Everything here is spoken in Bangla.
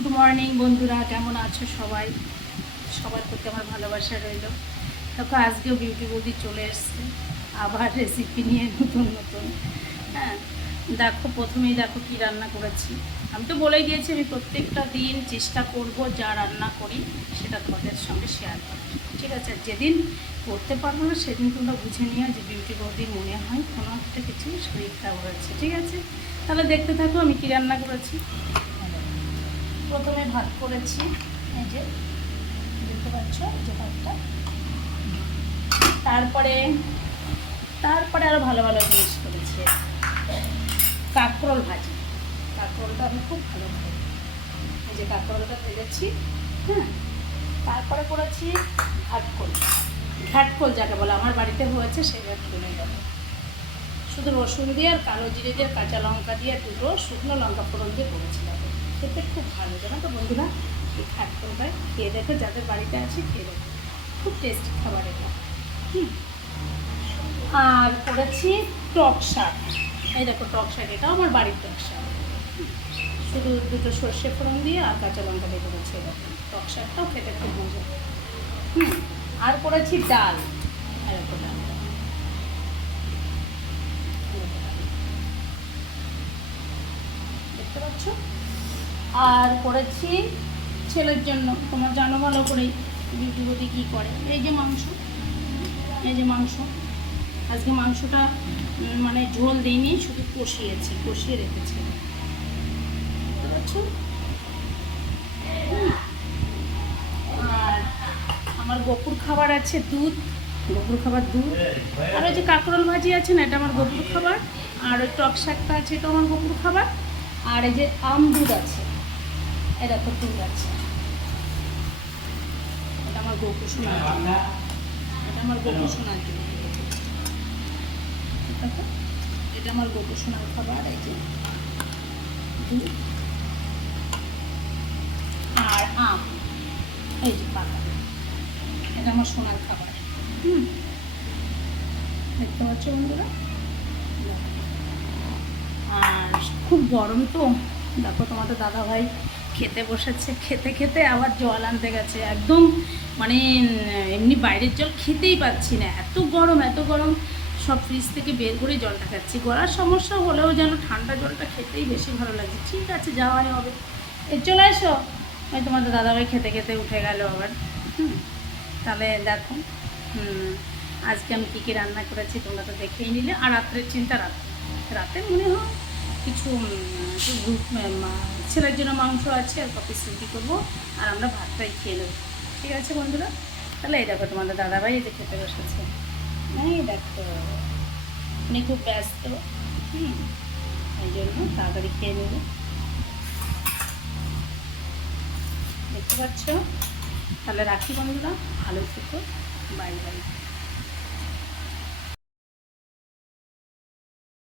গুড মর্নিং বন্ধুরা, কেমন আছো সবাই? সবার প্রতি আমার ভালোবাসা রইল। দেখো আজকেও বিউটি বৌদি চলে এসছে আবার রেসিপি নিয়ে নতুন নতুন। হ্যাঁ, দেখো প্রথমেই দেখো কি রান্না করেছি। আমি তো বলেই দিয়েছি আমি প্রত্যেকটা দিন চেষ্টা করব যা রান্না করি সেটা তোমাদের সঙ্গে শেয়ার করি, ঠিক আছে? আর যেদিন করতে পারবো না সেদিন তোমরা বুঝে নিও যে বিউটি বৌদির মনে হয় কোনো একটা কিছু শরীর খারাপ হয়েছে, ঠিক আছে? তাহলে দেখতে থাকো আমি কী রান্না করেছি। প্রথমে ভাত করেছি, এই যে দেখতে পাচ্ছ যে ভাতটা। তারপরে আরও ভালো ভালো জিনিস করেছি। কাঁকরোল ভাজি, কাঁকরোলটা আমি খুব ভালো খাই। এই যে কাঁকরোলটা ভেজেছি। হ্যাঁ, তারপরে করেছি ঘাটকোল। ঘাটকোল যাকে বলে আমার বাড়িতে হয়েছে সেই ঘাটকোলের গেল শুধু রসুন দিয়ে আর কালো জিরে দিয়ে কাঁচা লঙ্কা দিয়ে দুটো শুকনো লঙ্কা ফোড়ন দিয়ে করেছিলাম। খেতে খুব ভালো, জানো তো বন্ধুরা? এই ঘাটকোলটা খেয়ে দেখো, যাদের বাড়িতে আছে খেয়ে দেখো, খুব টেস্টি খাবার এটা। আর করেছি টক শাক। এই দেখো টক শাক, এটাও আমার বাড়ির টক শাক। শুধু দুটো সর্ষে ফোড়ন দিয়ে আর কাঁচা লঙ্কা দিয়ে করেছি। এরকম টক শাকটাও খেতে খুব মজা। আর করেছি ডাল, এরকম ডাল দেখতে পাচ্ছ। আর করেছি ছেলের জন্য, তোমার জানো ভালো করেই বিউটি বৌদি কী করে। এই যে মাংস, এই যে মাংস। আজকে মাংসটা মানে ঝোল দিইনি, শুধু কষিয়ে রেখেছি, বুঝতে পারছো? আর আমার গপুর খাবার আছে দুধ, গপুর খাবার দুধ। আর ওই যে কাঁকরোল ভাজি আছে না, এটা আমার গপুর খাবার। আর ওই টক শাকটা আছে, এটা আমার গপুর খাবার। আর এই যে আম দুধ আছে, এটা তো দুধ আছে, এটা আমার গপু শোনার জন্য, এটা আমার গপু শোনার জন্য, এটা আমার গপু শোনার খাবার। এই যে দুধ আর আম, এই যে পাকা, এটা আমার সোনার খাবার। দেখতে পাচ্ছ বন্ধুরা? আর খুব গরম তো, দেখো তোমাদের দাদাভাই খেতে বসেছে, খেতে খেতে আবার জল আনতে গেছে। একদম মানে এমনি বাইরের জল খেতেই পাচ্ছি না, এত গরম এত গরম। সব ফ্রিজ থেকে বের করে জলটা খাচ্ছি। গলার সমস্যা হলেও যেন ঠান্ডা জলটা খেতেই বেশি ভালো লাগছে। ঠিক আছে, যাওয়াই হবে। চলে এসো। ওই তোমাদের দাদাভাই খেতে খেতে উঠে গেল আবার। তাহলে দেখো আজকে আমি কী কী রান্না করেছি তোমরা তো দেখেই নিলে। আর রাত্রের চিন্তা, রাতে মনে হয় কিছু ছেলের জন্য মাংস আছে আর কপি রুটি করবো, আর আমরা ভাতটাই খেয়ে নেবো, ঠিক আছে বন্ধুরা? তাহলে এই দেখো তোমাদের দাদাভাই এই যে খেতে বসেছে। এই দেখো উনি খুব ব্যস্ত, এই জন্য তাড়াতাড়ি খেয়ে নেবে, দেখতে পাচ্ছ? তাহলে রাখি বন্ধুরা, ভালো থেকো, বাই বাই।